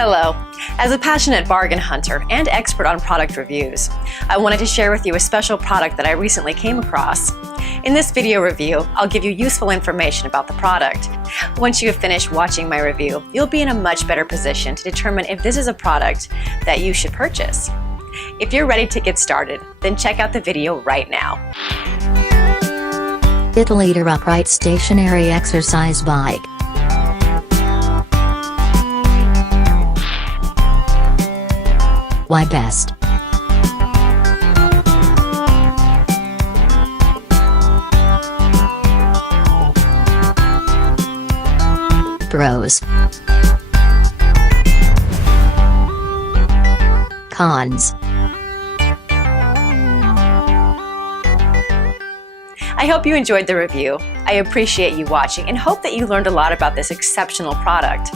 Hello. As a passionate bargain hunter and expert on product reviews, I wanted to share with you a special product that I recently came across. In this video review, I'll give you useful information about the product. Once you have finished watching my review, you'll be in a much better position to determine if this is a product that you should purchase. If you're ready to get started, then check out the video right now. Fitleader upright stationary exercise bike. Why best? Pros. Cons. I hope you enjoyed the review. I appreciate you watching and hope that you learned a lot about this exceptional product.